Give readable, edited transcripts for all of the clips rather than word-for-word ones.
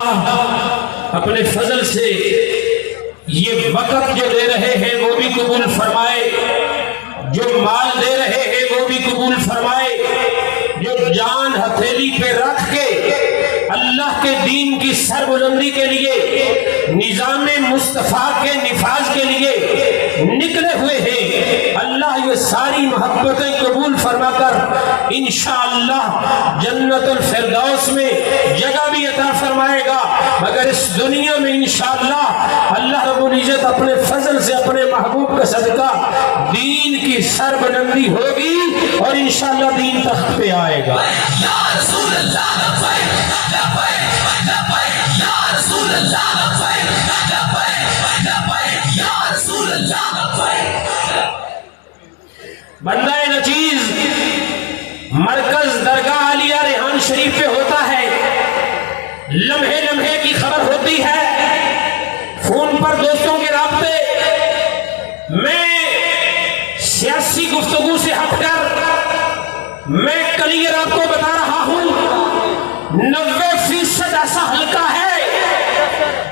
اپنے فضل سے یہ وقت جو دے رہے ہیں وہ بھی قبول فرمائے، جو مال دے رہے ہیں وہ بھی قبول فرمائے، جو جان ہتھیلی پہ رکھ کے اللہ کے دین کی سربلندی کے لیے، نظام مصطفیٰ کے نفاذ کے لیے نکلے ہوئے ہیں، اللہ یہ ساری محبتیں قبول فرما کر انشاءاللہ جنت الفردوس میں جگہ بھی عطا فرمائے گا۔ مگر اس دنیا میں انشاءاللہ اللہ رب العزت اپنے فضل سے اپنے محبوب کا صدقہ دین کی سربلندی ہوگی اور انشاءاللہ دین تخت پہ آئے گا۔ یا رسول اللہ لبیک لبیک لبیک یا رسول اللہ لبیک لبیک لبیک یا رسول اللہ لبیک۔ بندہ نچیز مرکز درگاہ عالیہ ریحان شریف پہ ہوتا ہے، لمحے لمحے کی خبر ہوتی ہے، فون پر دوستوں کے رابطے، میں سیاسی گفتگو سے ہٹ کر میں کلیئر آپ کو بتا رہا ہوں، 90% ایسا حلقہ ہے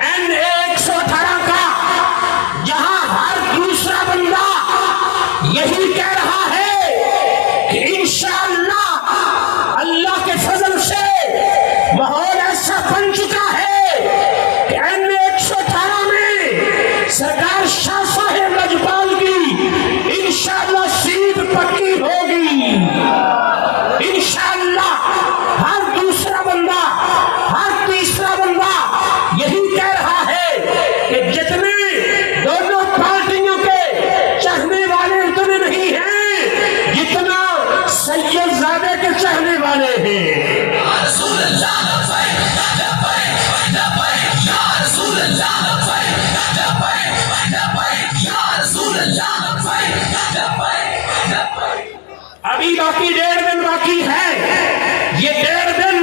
NA118 کا جہاں ہر دوسرا بندہ یہی کہہ رہا ہے کہ انشاءاللہ اللہ کے فضل سے ماحول ایسا بن چکا ہے کہ NA118 میں سرکار شاہ صاحب لجپال کی انشاءاللہ سیٹ پکی ہوگی۔ انشاءاللہ ہر دوسرا بندہ، ہر تیسرا بندہ یہی کہہ رہا ہے کہ جتنے دونوں پارٹیوں کے چاہنے والے اتنے نہیں ہیں جتنا سید زادے کے چاہنے والے ہیں۔ یا رسول اللہ لبیک لبیک لبیک یا رسول اللہ لبیک لبیک لبیک یا رسول اللہ لبیک لبیک لبیک۔ ابھی باقی 1.5 دن باقی ہے، یہ 1.5 دن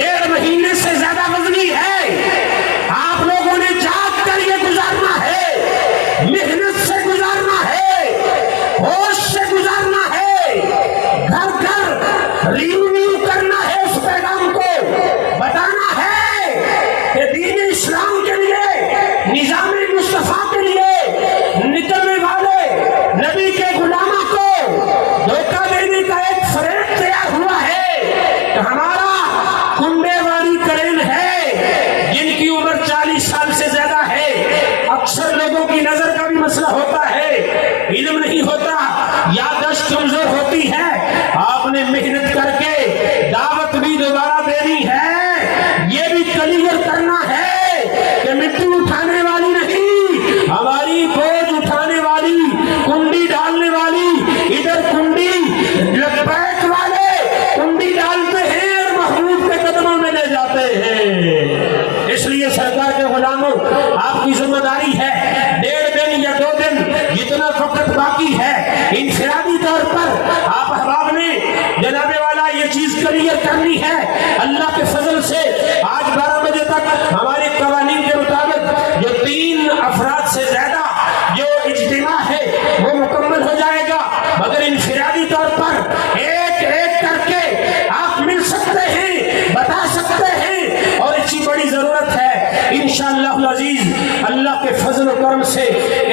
1.5 مہینے سے زیادہ وزنی ہے، آپ لوگوں نے جاگ کر یہ گزارنا ہے، محنت سے گزارنا ہے، ہوش سے گزارنا ہے، گھر گھر ریویو کرنا ہے، اس پیغام کو بتانا ہے کہ دین اسلام کے لیے، نظام مصطفیٰ کے لیے نکلنے والے نبی کے غلاموں کو دھوکہ دینے کا ایک فریب تیار ہوا ہے کہ ہمارا کنڈے والی کرین ہے جن کی عمر 40 سال سے زیادہ ہے، اکثر لوگوں کی نظر کا بھی مسئلہ ہوتا ہے، علم نہیں ہوتا، یادداشت کمزور ہوتی ہے، آپ نے محنت کر کے دعوت بھی دوبارہ دینی ہے، یہ بھی کلیئر کرنا ہے کہ مٹی اٹھانے والی نہیں، ہماری بوجھ اٹھانے والی، کنڈی ڈالنے والی، ادھر کنڈی لبیک والے کنڈی ڈالتے ہیں اور محبوب کے قدموں میں لے جاتے ہیں۔ اس لیے سرکار کے غلاموں آپ کی ذمہ داری ہے، 1.5 دن یا 2 دن جتنا وقت باقی ہے، انفرادی طور پر آپ احباب نے جناب والا یہ چیز کلیئر کرنی ہے۔ اللہ کے فضل سے آج 12 بجے تک ہمارے قوانین کے مطابق جو 3 افراد سے زیادہ جو اجتماع ہے وہ مکمل ہو جائے گا، مگر انفرادی طور پر ایک ایک کر کے آپ مل سکتے ہیں، بتا سکتے ہیں، اور اسی بڑی ضرورت ہے انشاءاللہ العزیز اللہ کے فضل و کرم سے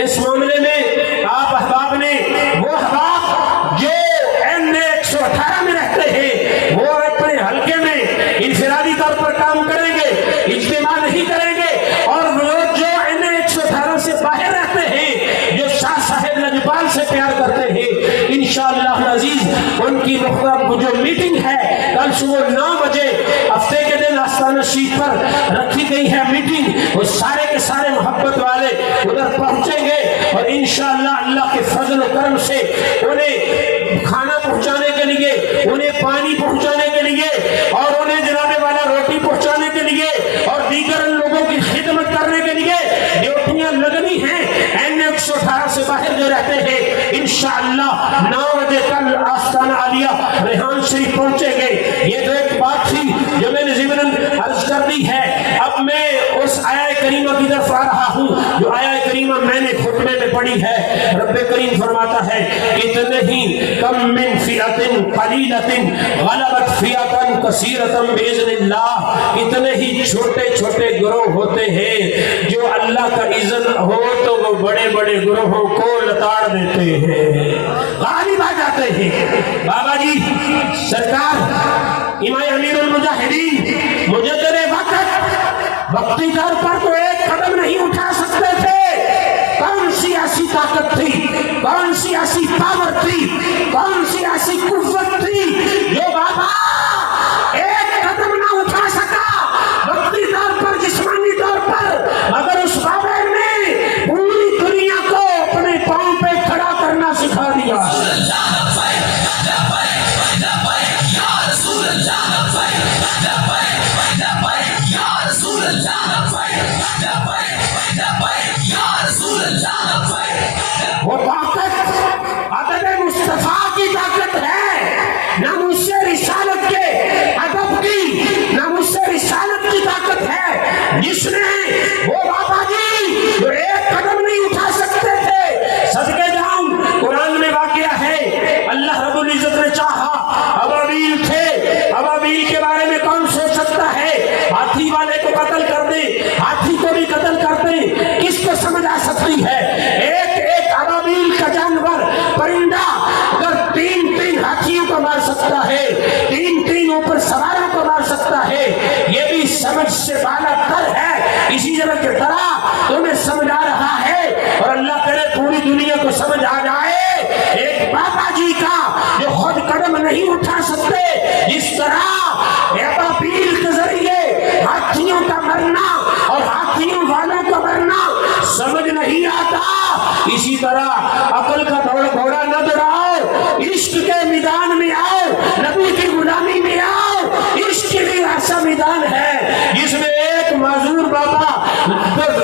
اس معاملے میں آپ احباب نے، وہ احباب جو NA118 میں رہتے ہیں وہ اپنے حلقے میں انفرادی طور پر کام کریں گے، اجتماع نہیں کریں گے، اور وہ جو NA118 سے باہر رہتے ہیں، جو شاہ صاحب لجپال سے پیار کرتے ہیں، انشاءاللہ العزیز ان کی جو میٹنگ ہے کل صبح 9 بجے ہفتے کے دن آستانہ شریف پر رکھی گئی ہے میٹنگ، وہ سارے کے سارے محبت والے ادھر پہنچیں گے اور انشاءاللہ اللہ کے فضل و کرم سے انہیں کھانا پہنچانے کے لیے، انہیں پانی پہنچانے کے لیے، اور انہیں جناب والا روٹی پہنچانے کے لیے اور دیگر لوگوں کی خدمت کرنے کے لیے ڈیوٹیاں لگنی ہیں۔ NA118 سے باہر جو رہتے ہیں انشاءاللہ 9 بجے کل آستانہ عالیہ ریحان شریف پہنچیں گے۔ یہ تو ایک بات تھی جو میں نے ضمناً عرض کر دی ہے۔ اب میں اس آیہ کریمہ کی طرف آ رہا ہوں جو آیہ کریمہ میں نے خطبے میں پڑھی ہے۔ رب کریم فرماتا ہے اتنے ہی کم من فئۃ قلیلۃ غلبت فئۃ کثیرۃ باذن اللہ. اتنے ہی چھوٹے چھوٹے گروہ ہوتے ہیں جو اللہ کا اذن ہو تو وہ بڑے بڑے گروہوں کو لتاڑ دیتے ہیں، غالب آ جاتے ہیں. بابا جی سرکار امام امیر المجاہدین مجدد وقت وقتی طور پر تو ایک قدم نہیں اٹھا سکتے تھے. کون سی ایسی طاقت تھی، کون سی ایسی پاور تھی، کون سی ایسی قوت تھی جو بابا ایک قدم نہ اٹھا سکا وقتی طور پر، جسمانی طور پر، مگر اس بابا نے پوری دنیا کو اپنے پاؤں پہ کھڑا کرنا سکھا دیا. وہ طاقت عدد مصطفیٰ کی طاقت ہے، ناموس رسالت کے ادب کی، ناموس رسالت کی طاقت ہے، جس نے وہ بابا جی جو ایک قدم نہیں اٹھا سکتے تھے. صدقے جاؤں قرآن میں واقعہ ہے، اللہ رب العزت نے چاہا ابابیل تھے، ابابیل کے بارے میں کون سوچ سکتا ہے ہاتھی والے کو قتل کر دے، ہاتھی کو بھی قتل کر دے، کس کو سمجھ آ سکتی ہے؟ ایک ایک ابابیل کا جانور پرندہ اگر تین تین ہاتھیوں کو مار سکتا ہے، تین تین اوپر سواروں کو مار سکتا ہے، یہ بھی سمجھ سے بالا تر ہے. اسی طرح کی طرح تمہیں سمجھ آ رہا ہے، اور اللہ کرے پوری دنیا کو سمجھ آ جائے ایک بابا جی کا جو خود قدم نہیں اٹھا سکتے، جس طرح ابابیل کے ذریعے ہاتھیوں کا مرنا اور ہاتھیوں والوں کا مرنا سمجھ نہیں آتا، اسی طرح عقل کا گھوڑا نہ دوڑاؤ، عشق کے میدان میں آؤ، نبی کی غلامی میں آؤ. عشق بھی ایسا میدان ہے جس میں ایک معذور بابا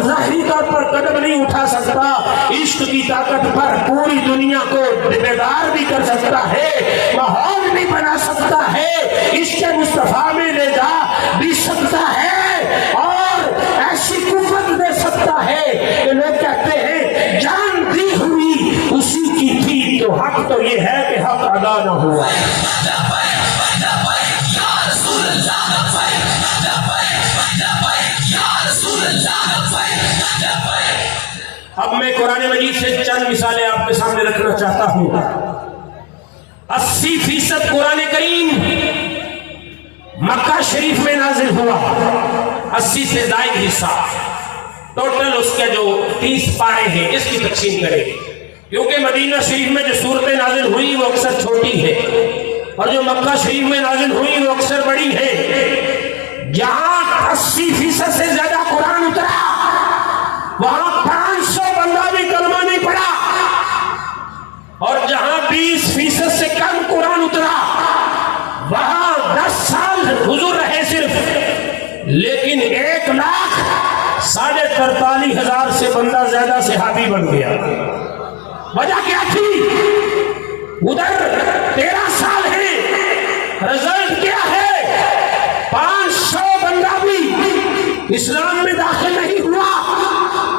ظاہری طور پر قدم نہیں اٹھا سکتا، عشق کی طاقت پر پوری دنیا کو بیدار بھی کر سکتا ہے، ماحول بھی بنا سکتا ہے، عشق مصطفیٰ میں لے جا بھی سکتا ہے، اور ایسی قوت دے سکتا ہے کہ لوگ کہتے ہیں جان دی ہوئی اسی کی تھی، تو حق تو یہ ہے کہ حق ادا نہ ہوا. اب میں قرآن مجید سے چند مثالیں آپ کے سامنے رکھنا چاہتا ہوں. 80% قرآن کریم مکہ شریف میں نازل ہوا، 80 سے زائد حصہ. ٹوٹل اس کے جو 30 پارے ہیں اس کی تقسیم کریں، کیونکہ مدینہ شریف میں جو صورتیں نازل ہوئی وہ اکثر چھوٹی ہے، اور جو مکہ شریف میں نازل ہوئی وہ اکثر بڑی ہے. جہاں 80% سے زیادہ قرآن اترا وہاں 500 بندہ بھی کلمہ نہیں پڑا، اور جہاں 20% سے کم قرآن اترا وہاں 10 سال حضور رہے صرف، لیکن 1,43,000 سے بندہ زیادہ صحابی بن گیا. وجہ کیا تھی؟ ادھر 13 سال ہے، رزلٹ کیا ہے؟ 500 بندہ بھی اسلام میں داخل نہیں ہوا،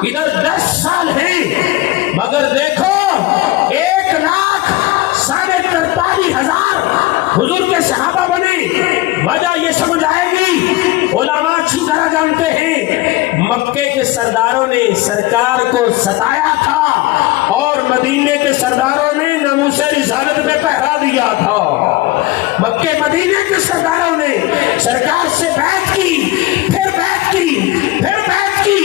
ادھر 10 سال ہیں، مگر دیکھو 1,43,000 حضور کے صحابہ بنے. وجہ یہ سمجھ آئے گی، علماء اچھی طرح جانتے ہیں مکے کے سرداروں نے سرکار کو ستایا تھا، اور مدینے کے سرداروں نے ناموس رسالت پہ پہرا دیا تھا. مکے مدینے کے سرداروں نے سرکار سے بیعت کی، پھر بیعت کی، پھر بیعت کی،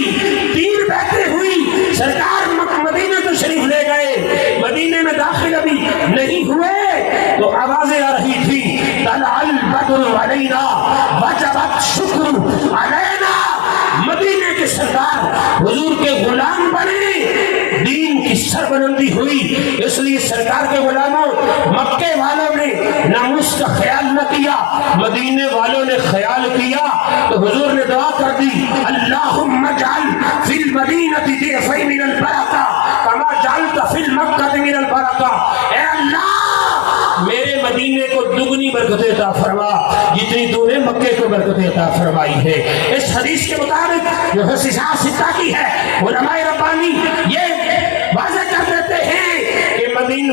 3 بیعتیں ہوئی. سرکار مدینے تو شریف لے گئے، مدینے میں داخل ابھی نہیں ہوئے تو آوازیں آ رہی تھی طلع البدر علینا وجب الشکر علینا. مدینے کے سردار حضور کے غلام بنے، دین کی سربلندی ہوئی. اس لیے سرکار کے غلاموں مکے والوں نے ناموس کا خیال نہ کیا، مدینے والوں نے خیال کیا، تو حضور نے دعا کر دی اللہم اجعل فی المدینہ ضعفین من البرکہ کما جعلت فی المکہ من البرکہ. اے اللہ میرے مدینے کو دگنی برکت عطا فرما جتنی تو نے مکے کو برکت عطا فرمائی ہے. اس حدیث کے مطابق جو حسیسہ کی ہے، علماء ربانی یہ واضح کر دیتے ہیں کہ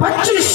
25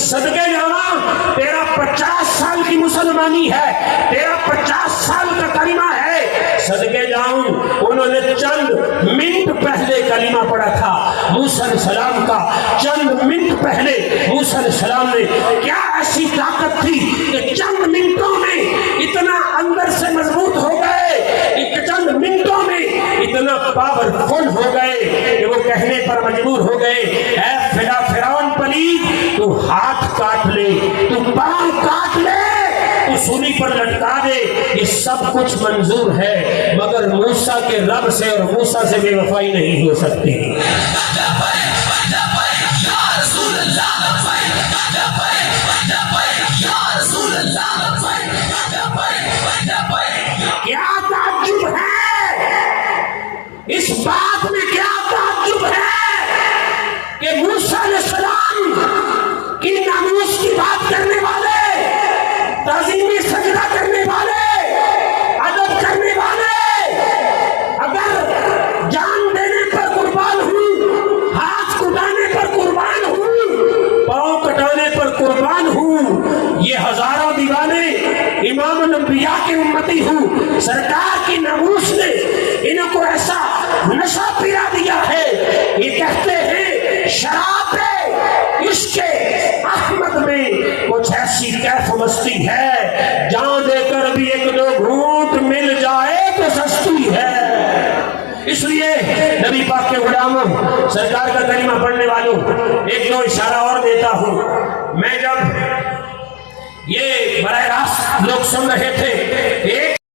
صدقے جاواں تیرا 50 سال کی مسلمانی ہے، تیرا 50 سال کا کلمہ ہے، صدقے جاؤں انہوں نے چند منٹ پہلے کلمہ پڑھا تھا موسیٰ علیہ السلام کا، چند منٹ پہلے موسیٰ علیہ السلام نے، کیا ایسی طاقت تھی کہ چند منٹوں میں اتنا اندر سے مضبوط ہو گئے، چند منٹوں میں اتنا پاورفل ہو گئے کہ وہ کہنے پر مجبور ہو گئے، اے فرعون پلید، تو ہاتھ کاٹ لے، تو پاؤں کاٹ لے، تو سولی پر لٹکا دے، یہ سب کچھ منظور ہے، مگر موسیٰ کے رب سے اور موسیٰ سے بے وفائی نہیں ہو سکتی۔ کیا تعجب ہے اس بات میں، کیا تعجب ہے کہ موسیٰ علیہ السلام کی ناموس کی بات کرنے والے، تعظیمی سجدہ کرنے والے، ادب کرنے والے، اگر جان دینے پر قربان ہوں، ہاتھ کٹانے پر قربان ہوں، پاؤں کٹانے پر قربان ہوں، یہ ہزاروں دیوانے امام الانبیاء کے امتی ہوں، سرکار کی ناموس نے ان کو ایسا نشہ پلا دیا ہے، یہ کہتے ہیں شراب عشق احمد میں کچھ ایسی کیف مستی ہے، جان دے کر بھی ایک دو گھونٹ مل جائے تو سستی ہے۔ اس لیے نبی پاک کے غلاموں، سرکار کا کلمہ پڑھنے والوں، ایک دو اشارہ اور دیتا ہوں۔ میں جب یہ براہ راست لوگ سن رہے تھے، ایک